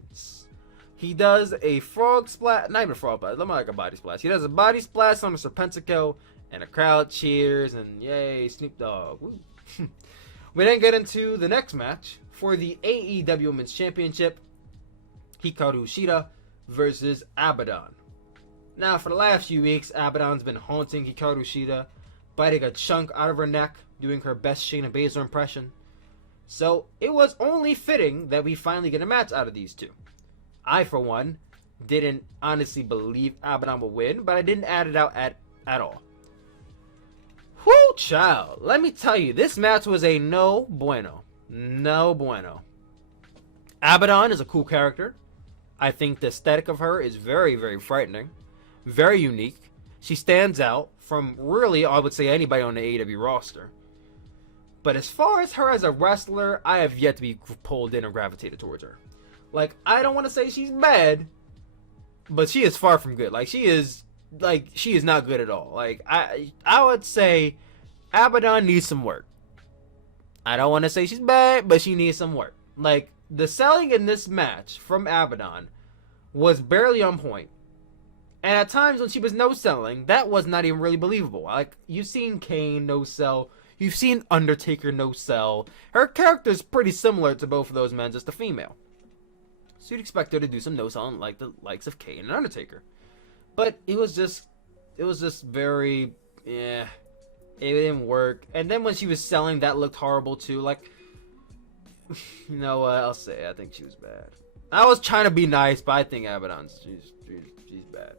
He does a frog splash, not even a frog splash, like a body splash. He does a body splash on the Serpentico, and the crowd cheers, and yay, Snoop Dogg. We then get into the next match for the AEW Women's Championship. Hikaru Shida versus Abaddon. Now, for the last few weeks, Abaddon's been haunting Hikaru Shida, biting a chunk out of her neck, doing her best Shayna Baszler impression. So, it was only fitting that we finally get a match out of these two. I, for one, didn't honestly believe Abaddon would win, but I didn't add it out at all. Whoo, child. Let me tell you, this match was a no bueno. No bueno. Abaddon is a cool character. I think the aesthetic of her is very, very frightening. Very unique. She stands out from really, I would say, anybody on the AEW roster. But as far as her as a wrestler, I have yet to be pulled in or gravitated towards her. Like, I don't want to say she's bad, but she is far from good. Like, she is not good at all. Like, I would say Abaddon needs some work. I don't want to say she's bad, but she needs some work. Like, the selling in this match from Abaddon was barely on point. And at times when she was no-selling, that was not even really believable. Like, you've seen Kane no-sell. You've seen Undertaker no-sell. Her character's pretty similar to both of those men, just a female. So you'd expect her to do some no-selling like the likes of Kane and Undertaker. But it was just very, yeah, it didn't work. And then when she was selling, that looked horrible too. Like, you know what, I'll say, I think she was bad. I was trying to be nice, but I think Abaddon's, she's bad.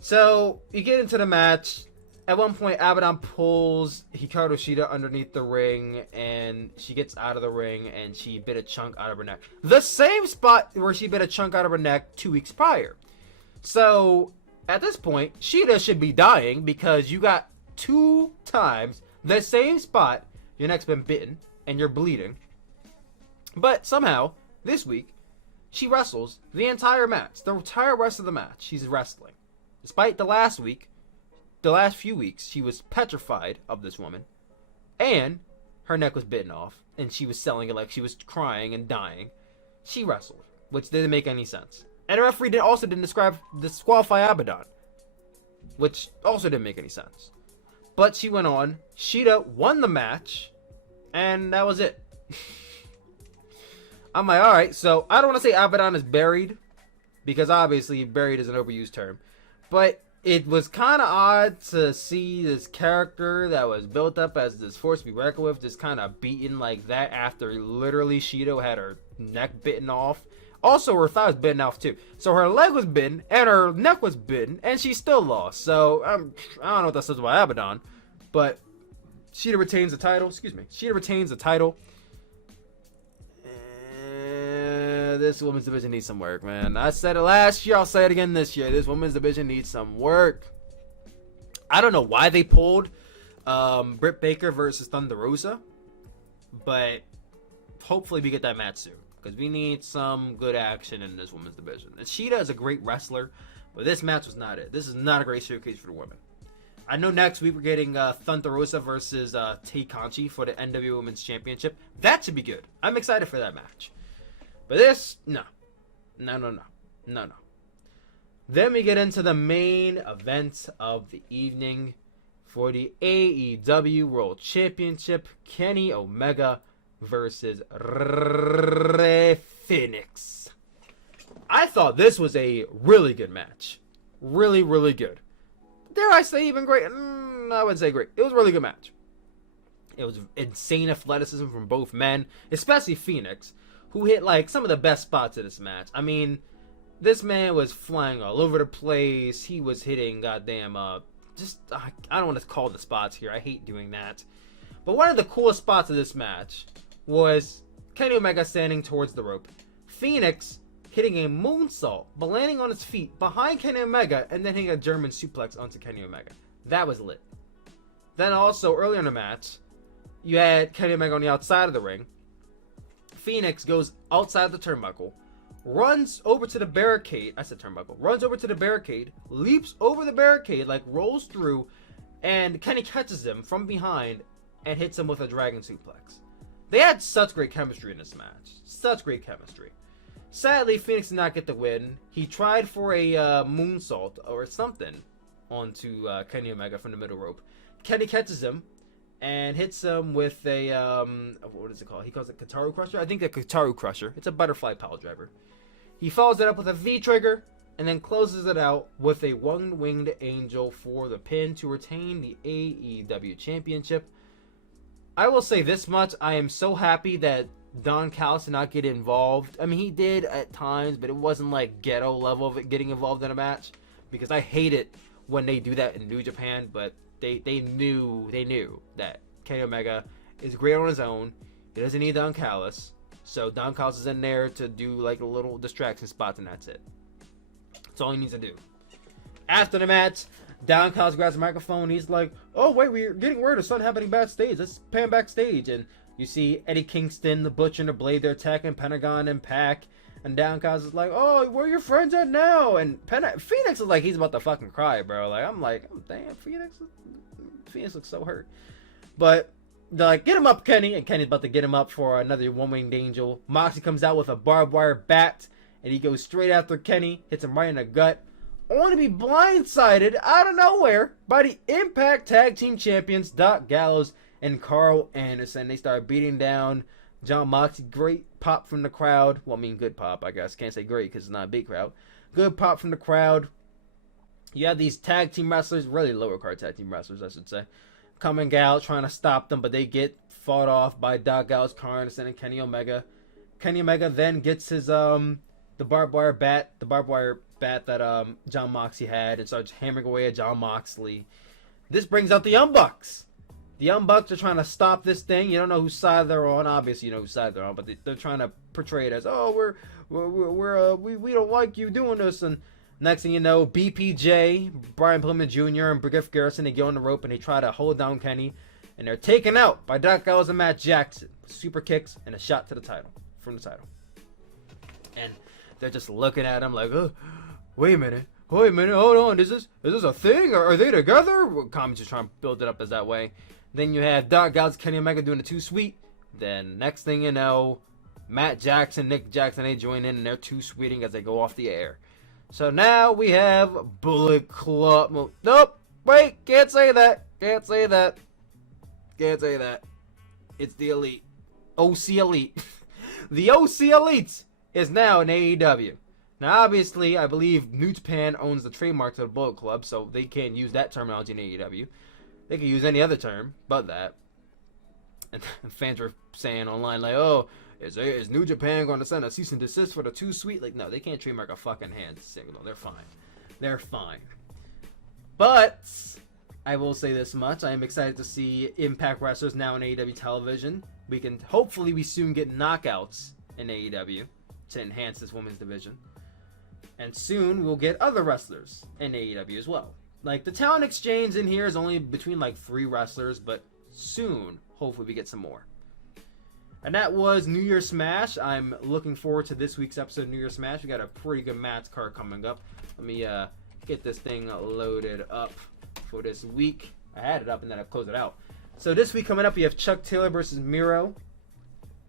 So, you get into the match. At one point, Abaddon pulls Hikaru Shida underneath the ring, and she gets out of the ring, and she bit a chunk out of her neck. The same spot where she bit a chunk out of her neck 2 weeks prior. So, at this point, Shida should be dying, because you got 2 times the same spot, your neck's been bitten, and you're bleeding. But somehow, this week, she wrestles the entire match. The entire rest of the match, she's wrestling. Despite the last few weeks, she was petrified of this woman, and her neck was bitten off, and she was selling it like she was crying and dying. She wrestled, which didn't make any sense. And the referee also didn't disqualify Abaddon, which also didn't make any sense. But she went on. Shida won the match, and that was it. I'm like, alright, so I don't want to say Abaddon is buried, because obviously buried is an overused term. But it was kind of odd to see this character that was built up as this force to be reckoned with just kind of beaten like that after literally Shida had her neck bitten off. Also, her thigh was bitten off too. So her leg was bitten and her neck was bitten and she still lost. So I don't know what that says about Abaddon. But Shida retains the title. Shida retains the title. This women's division needs some work, man. I said it last year, I'll say it again this year. This women's division needs some work. I don't know why they pulled Britt Baker versus Thunder Rosa, but hopefully we get that match soon. because we need some good action in this women's division. And Shida is a great wrestler, but this match was not it. This is not a great showcase for the women. I know next week we're getting Thunder Rosa versus Tay Conchi for the NWA Women's Championship. That should be good. I'm excited for that match. But this, no. Then we get into the main event of the evening for the AEW World Championship. Kenny Omega versus Rey Fénix. I thought this was a really good match. Really, really good. Dare I say even great? I wouldn't say great. It was a really good match. It was insane athleticism from both men, especially Fénix, who hit like some of the best spots of this match. I mean, this man was flying all over the place. He was hitting goddamn I don't want to call the spots here. I hate doing that. But one of the coolest spots of this match was Kenny Omega standing towards the rope. Fénix hitting a moonsault, but landing on his feet behind Kenny Omega and then hitting a German suplex onto Kenny Omega. That was lit. Then also, earlier in the match, you had Kenny Omega on the outside of the ring. Fénix goes outside the turnbuckle, runs over to the barricade. I said turnbuckle. Runs over to the barricade, leaps over the barricade, like rolls through, and Kenny catches him from behind and hits him with a dragon suplex. They had such great chemistry in this match. Such great chemistry. Sadly, Fénix did not get the win. He tried for a moonsault or something onto Kenny Omega from the middle rope. Kenny catches him and hits him with a, what is it called? He calls it Hikaru Crusher? I think a Hikaru Crusher. It's a butterfly pile driver. He follows it up with a V-trigger and then closes it out with a one-winged angel for the pin to retain the AEW Championship. I will say this much. I am so happy that Don Callis did not get involved. I mean, he did at times, but it wasn't like ghetto level of it getting involved in a match, because I hate it when they do that in New Japan. But they knew that Kenny Omega is great on his own. He doesn't need Don Callis, so Don Callis is in there to do like a little distraction spots, and that's it. That's all he needs to do. After the match, Don Callis grabs the microphone. He's like, "Oh wait, we're getting word of something happening backstage. Let's pan backstage." And you see Eddie Kingston, the Butcher, and the Blade. They're attacking Pentagon and Pac. And Don Callis is like, "Oh, where are your friends at now?" And Fénix is like, he's about to fucking cry, bro. I'm like, damn, Fénix looks so hurt. But they're like, "Get him up, Kenny." And Kenny's about to get him up for another one-winged angel. Moxie comes out with a barbed wire bat, and he goes straight after Kenny, hits him right in the gut, only to be blindsided out of nowhere by the Impact Tag Team Champions, Doc Gallows and Carl Anderson. They start beating down John Moxley. Great pop from the crowd. Well, I mean, good pop, I guess. Can't say great because it's not a big crowd. Good pop from the crowd. You have these tag team wrestlers, really lower card tag team wrestlers, I should say, coming out trying to stop them, but they get fought off by Doc Gallows, Carl Anderson, and Kenny Omega. Kenny Omega then gets his the barbed wire bat that John Moxley had, and starts hammering away at John Moxley. This brings out the Young Bucks. The Young Bucks are trying to stop this thing. You don't know whose side they're on. Obviously, you know whose side they're on, but they're trying to portray it as, "Oh, we don't like you doing this." And next thing you know, BPJ, Brian Pillman Jr., and Griff Garrison, they go on the rope and they try to hold down Kenny, and they're taken out by Doc Gallows and Matt Jackson. Super kicks and a shot to the title, from the title. And they're just looking at him like, "Oh, wait a minute, hold on, is this a thing? Or are they together?" Comments just trying to build it up as that way. Then you have Doc Gallows, Kenny Omega doing the Too Sweet. Then next thing you know, Matt Jackson, Nick Jackson, they join in and they're Too Sweeting as they go off the air. So now we have Bullet Club. Nope, wait, can't say that. It's the Elite. OC Elite. The OC Elite is now in AEW. Now, obviously, I believe New Japan owns the trademark to the Bullet Club, so they can't use that terminology in AEW. They could use any other term but that. And fans were saying online, like, "Oh, is New Japan going to send a cease and desist for the Too Sweet?" Like, no, they can't trademark a fucking hand signal. They're fine. But I will say this much. I am excited to see Impact wrestlers now in AEW television. Hopefully we soon get knockouts in AEW to enhance this women's division. And soon we'll get other wrestlers in AEW as well. Like, the talent exchange in here is only between like 3 wrestlers, but soon, hopefully, we get some more. And that was New Year Smash. I'm looking forward to this week's episode of New Year Smash. We got a pretty good match card coming up. Let me get this thing loaded up for this week. I had it up and then I closed it out. So this week coming up, you have Chuck Taylor versus Miro.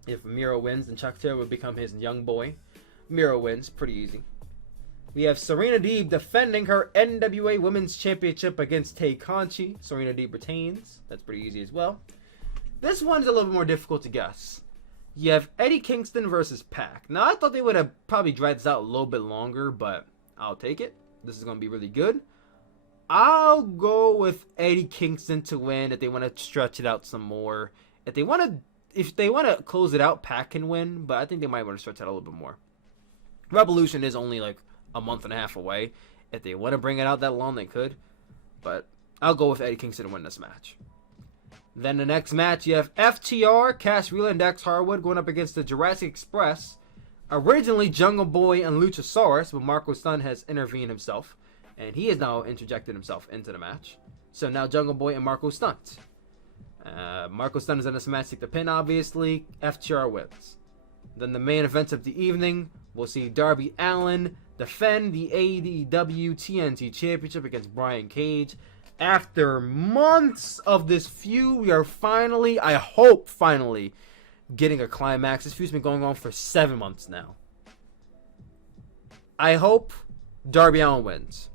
If Miro wins, then Chuck Taylor will become his young boy. Miro wins, pretty easy. We have Serena Deeb defending her NWA Women's Championship against Tay Conchi. Serena Deeb retains. That's pretty easy as well. This one's a little bit more difficult to guess. You have Eddie Kingston versus Pac. Now, I thought they would have probably dragged this out a little bit longer, but I'll take it. This is going to be really good. I'll go with Eddie Kingston to win if they want to stretch it out some more. If they want to close it out, Pac can win, but I think they might want to stretch it out a little bit more. Revolution is only like a month and a half away. If they want to bring it out that long, they could. But I'll go with Eddie Kingston to win this match. Then the next match, you have FTR, Cash Wheeler, and Dax Harwood going up against the Jurassic Express. Originally Jungle Boy and Luchasaurus, but Marco Stunt has intervened himself. And he has now interjected himself into the match. So now Jungle Boy and Marco Stunt. Marco Stunt is in this match, take the pin, obviously. FTR wins. Then the main event of the evening, we'll see Darby Allin defend the AEW TNT Championship against Brian Cage. After months of this feud, we are finally, I hope finally, getting a climax. This feud's been going on for 7 months now. I hope Darby Allin wins.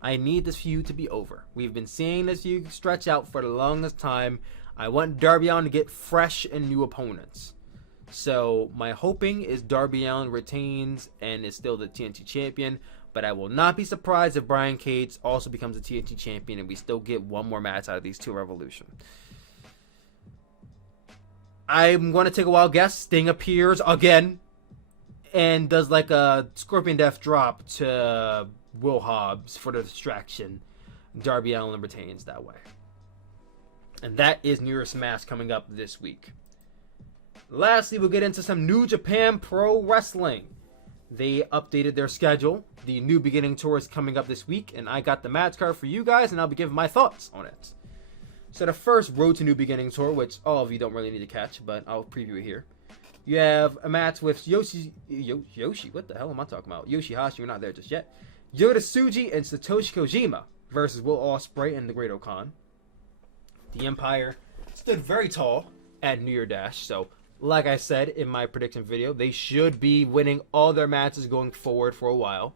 I need this feud to be over. We've been seeing this feud stretch out for the longest time. I want Darby Allin to get fresh and new opponents. So my hoping is Darby Allin retains and is still the TNT champion. But I will not be surprised if Brian Cage also becomes a TNT champion and we still get one more match out of these two Revolution. I'm going to take a wild guess. Sting appears again and does like a Scorpion Death drop to Will Hobbs for the distraction. Darby Allin retains that way. And that is New Year Smash coming up this week. Lastly, we'll get into some New Japan Pro Wrestling. They updated their schedule. The New Beginning Tour is coming up this week, and I got the match card for you guys, and I'll be giving my thoughts on it. So the first Road to New Beginning Tour, which all of you don't really need to catch, but I'll preview it here. You have a match with Yoshi, what the hell am I talking about? Yoshihashi, we're not there just yet. Yota Tsuji and Satoshi Kojima versus Will Ospreay and the Great Okan. The Empire stood very tall at New Year Dash, so like I said in my prediction video, they should be winning all their matches going forward for a while.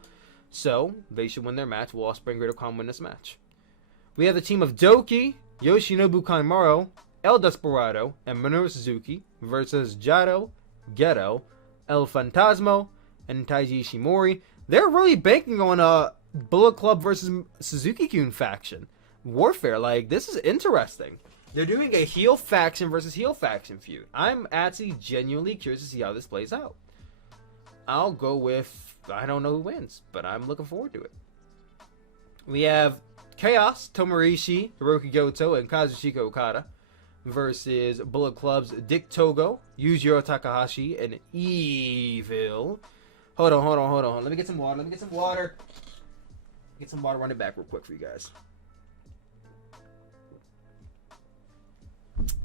So, they should win their match. Will Ospreay and Great Okan win this match. We have the team of Doki, Yoshinobu Kanemaru, El Desperado, and Minoru Suzuki versus Jado, Geto, El Fantasmo, and Taiji Ishimori. They're really banking on a Bullet Club versus Suzuki-Gun faction. Warfare, like, this is interesting. They're doing a heel faction versus heel faction feud. I'm actually genuinely curious to see how this plays out. I'll go with, I don't know who wins, but I'm looking forward to it. We have Chaos, Tomarishi, Hiroki Goto, and Kazuchika Okada versus Bullet Club's Dick Togo, Yujiro Takahashi, and Evil. Hold on. Let me get some water. Get some water, run it back real quick for you guys.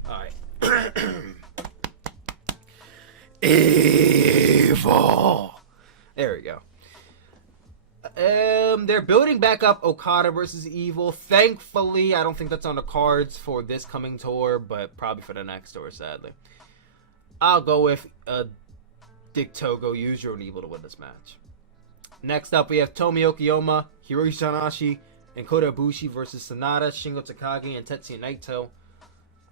Alright. Evil. There we go. They're building back up Okada versus Evil. Thankfully, I don't think that's on the cards for this coming tour, but probably for the next tour, sadly. I'll go with Dick Togo, Yujiro, and Evil to win this match. Next up, we have Tomoaki Yoma, Hiroshi Tanahashi, and Kota Ibushi versus Sanada, Shingo Takagi, and Tetsuya Naito.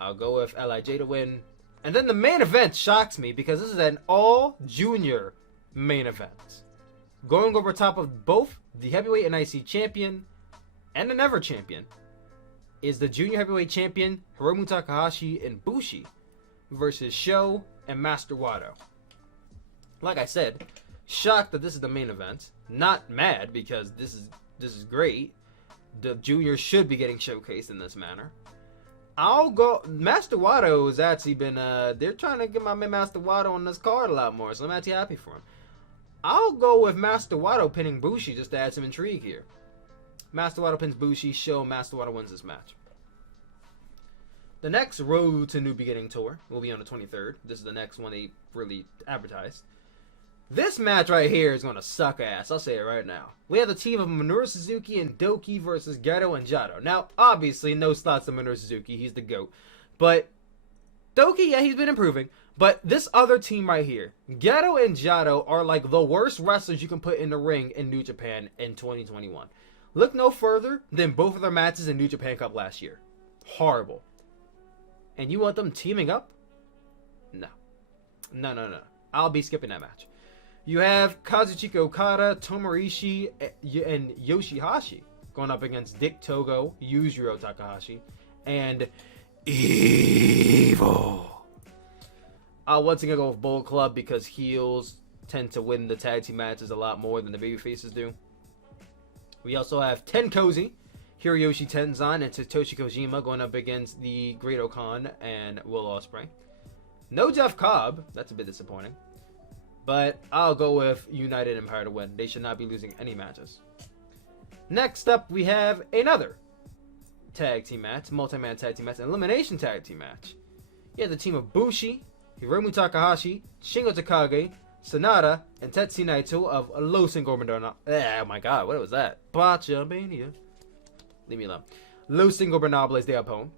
I'll go with LIJ to win. And then the main event shocks me because this is an all-junior main event. Going over top of both the heavyweight and IC champion and the never champion is the junior heavyweight champion Hiromu Takahashi and Bushi versus Sho and Master Wato. Like I said, shocked that this is the main event. Not mad because this is great. The juniors should be getting showcased in this manner. I'll go. Master Wato has actually been. They're trying to get my man Master Wato on this card a lot more, so I'm actually happy for him. I'll go with Master Wato pinning Bushi just to add some intrigue here. Master Wato pins Bushi. Show Master Wato wins this match. The next Road to New Beginning tour will be on the 23rd. This is the next one they really advertised. This match right here is going to suck ass. I'll say it right now. We have the team of Minoru Suzuki and Doki versus Geto and Jado. Now, obviously, no slots to Minoru Suzuki. He's the GOAT. But Doki, yeah, he's been improving. But this other team right here, Geto and Jado, are like the worst wrestlers you can put in the ring in New Japan in 2021. Look no further than both of their matches in New Japan Cup last year. Horrible. And you want them teaming up? No. No. I'll be skipping that match. You have Kazuchika Okada, Tomoichi, and Yoshihashi going up against Dick Togo, Yujiro Takahashi, and Evil. I'll once again go with Bullet Club because heels tend to win the tag team matches a lot more than the babyfaces do. We also have Tenkozy, Hiroshi Tenzan, and Satoshi Kojima going up against the Great Okan and Will Ospreay. No Jeff Cobb. That's a bit disappointing. But I'll go with United Empire to win. They should not be losing any matches. Next up, we have another tag team match, multi-man tag team match, an elimination tag team match. You have the team of Bushi, Hiromu Takahashi, Shingo Takagi, Sanada, and Tetsuya Naito of Los Ingobernables. Oh my god, what was that? Botchamania. Leave me alone. Los Ingobernables de Japón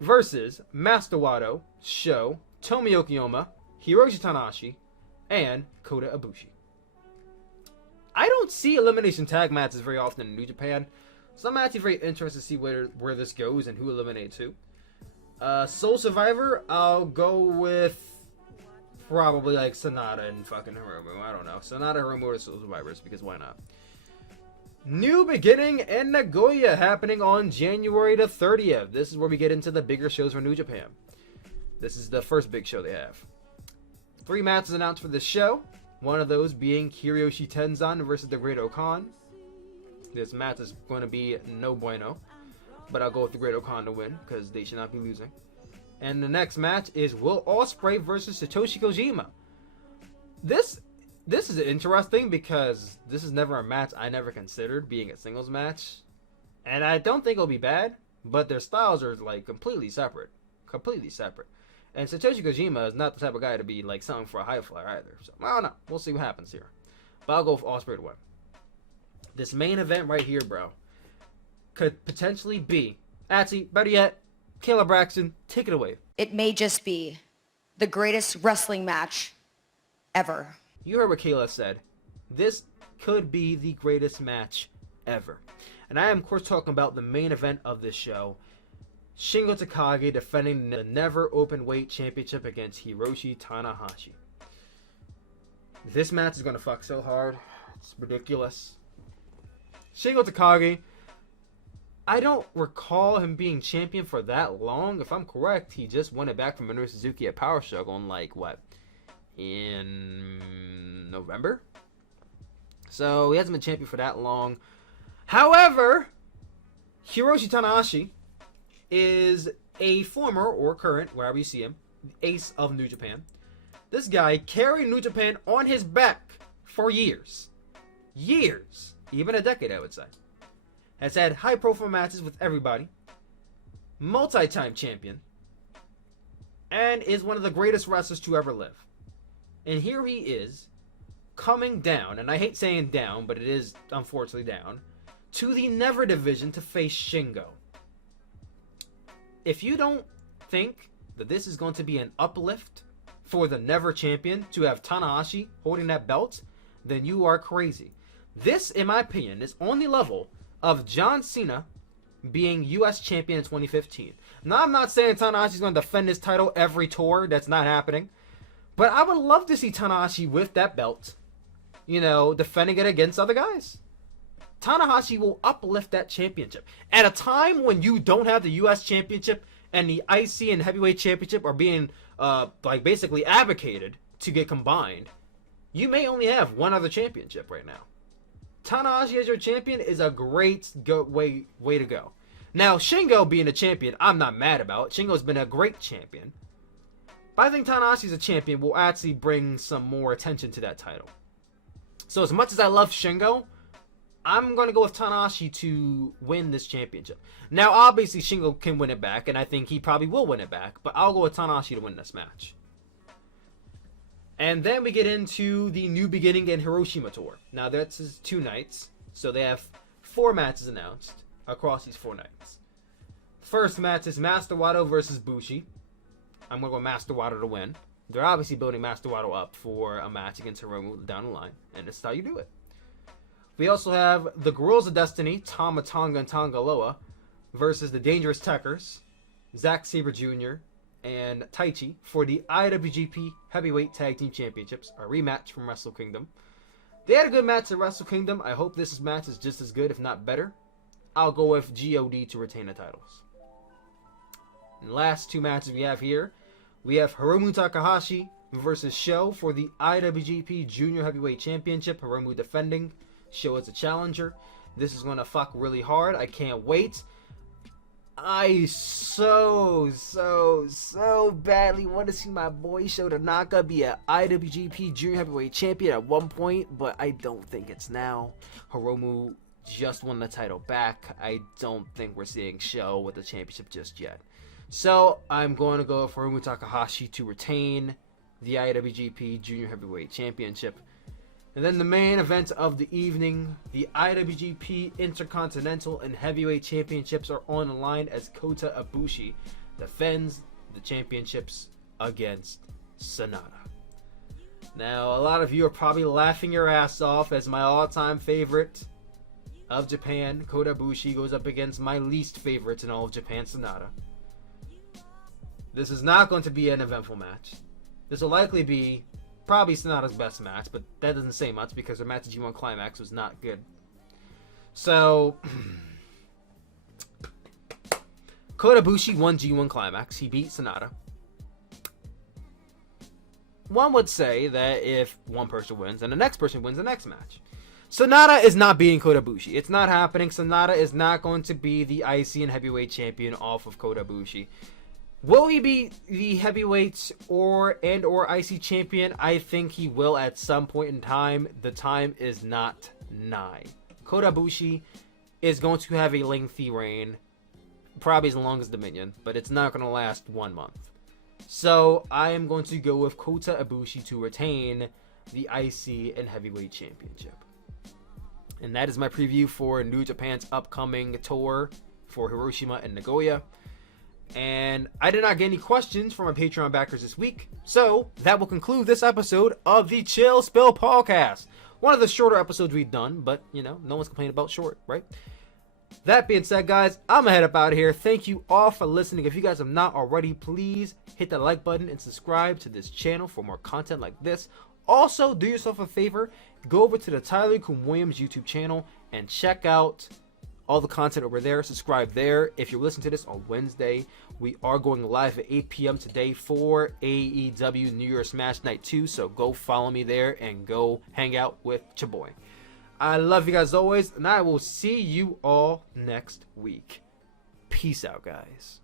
versus Master Wato, Sho, Tomoaki Honma, Hiroshi Tanahashi, and Kota Ibushi. I don't see elimination tag matches very often in New Japan, so I'm actually very interested to see where this goes and who eliminates who. Soul Survivor, I'll go with probably like Sanada and fucking Hiromu. I don't know. Sanada, Hiromu, or Soul Survivors, because why not? New Beginning in Nagoya happening on January the 30th. This is where we get into the bigger shows for New Japan. This is the first big show they have. 3 matches announced for this show. One of those being Hiroshi Tenzan versus the Great Okan. This match is going to be no bueno. But I'll go with the Great Okan to win because they should not be losing. And the next match is Will Ospreay versus Satoshi Kojima. This is interesting because this is never a match I never considered being a singles match. And I don't think it'll be bad. But their styles are like completely separate. Completely separate. And Satoshi Kojima is not the type of guy to be like something for a high flyer either. So I don't know. We'll see what happens here. But I'll go with Ospreay to win. This main event right here, bro, could potentially be, actually, better yet, Kayla Braxton, take it away. It may just be the greatest wrestling match ever. You heard what Kayla said. This could be the greatest match ever. And I am, of course, talking about the main event of this show. Shingo Takagi defending the Never Openweight Championship against Hiroshi Tanahashi. This match is going to fuck so hard. It's ridiculous. Shingo Takagi, I don't recall him being champion for that long. If I'm correct, he just won it back from Minoru Suzuki at Power Struggle in like, what? In November? So he hasn't been champion for that long. However, Hiroshi Tanahashi is a former or current, wherever you see him, ace of New Japan. This guy carried New Japan on his back for years. Years. Even a decade, I would say. Has had high profile matches with everybody. Multi-time champion. And is one of the greatest wrestlers to ever live. And here he is, coming down, and I hate saying down, but it is unfortunately down, to the Never division to face Shingo. If you don't think that this is going to be an uplift for the Never champion to have Tanahashi holding that belt, then you are crazy. This, in my opinion, is on the level of John Cena being U.S. champion in 2015. Now, I'm not saying Tanahashi's going to defend his title every tour. That's not happening. But I would love to see Tanahashi with that belt, you know, defending it against other guys. Tanahashi will uplift that championship. At a time when you don't have the U.S. championship and the IC and heavyweight championship are being, like, basically advocated to get combined, you may only have one other championship right now. Tanahashi as your champion is a great way to go. Now, Shingo being a champion, I'm not mad about. Shingo's been a great champion. But I think Tanahashi as a champion will actually bring some more attention to that title. So as much as I love Shingo, I'm going to go with Tanahashi to win this championship. Now, obviously, Shingo can win it back, and I think he probably will win it back, but I'll go with Tanahashi to win this match. And then we get into the New Beginning and Hiroshima tour. Now, that's 2 nights, so they have 4 matches announced across these 4 nights. First match is Master Wato versus Bushi. I'm going to go Master Wato to win. They're obviously building Master Wato up for a match against Hiromu down the line, and this is how you do it. We also have the Guerrillas of Destiny, Tama Tonga and Tonga Loa, versus the Dangerous Tekkers, Zack Sabre Jr., and Taichi for the IWGP Heavyweight Tag Team Championships, a rematch from Wrestle Kingdom. They had a good match at Wrestle Kingdom. I hope this match is just as good, if not better. I'll go with GOD to retain the titles. And the last 2 matches we have here, we have Hiromu Takahashi versus Sho for the IWGP Junior Heavyweight Championship. Hiromu defending, Sho as a challenger. This is going to fuck really hard. I can't wait. I so badly want to see my boy Sho Tanaka be an IWGP Junior Heavyweight Champion at one point, but I don't think it's now. Hiromu just won the title back. I don't think we're seeing Sho with the championship just yet. So I'm going to go for Hiromu Takahashi to retain the IWGP Junior Heavyweight Championship. And then the main event of the evening, the IWGP Intercontinental and Heavyweight Championships are on the line as Kota Ibushi defends the championships against Sanada. Now, a lot of you are probably laughing your ass off as my all-time favorite of Japan, Kota Ibushi, goes up against my least favorite in all of Japan, Sanada. This is not going to be an eventful match. This will likely be probably Sonata's best match, but that doesn't say much because their match at G1 Climax was not good. So, Kota Ibushi won G1 Climax. He beat Sanada. One would say that if one person wins, then the next person wins the next match. Sanada is not beating Kota Ibushi. It's not happening. Sanada is not going to be the IC and Heavyweight Champion off of Kota Ibushi. Will he be the heavyweight or IC champion? I think he will at some point in time. The time is not nigh. Kota Ibushi is going to have a lengthy reign, probably as long as Dominion, but it's not going to last 1 month. So I am going to go with Kota Ibushi to retain the IC and Heavyweight Championship. And that is my preview for New Japan's upcoming tour for Hiroshima and Nagoya. And I did not get any questions from my Patreon backers this week, so that will conclude this episode of the Chill Spill Podcast. One of the shorter episodes we've done, but, you know, no one's complaining about short, right? That being said, guys, I'm gonna head up out of here. Thank you all for listening. If you guys have not already, please hit the like button and subscribe to this channel for more content like this. Also, do yourself a favor, go over to the Tyler Coon Williams YouTube channel and check out all the content over there. Subscribe there. If you're listening to this on Wednesday, we are going live at 8 p.m. today for AEW New Year Smash Night 2. So go follow me there and go hang out with your boy. I love you guys always, and I will see you all next week. Peace out, guys.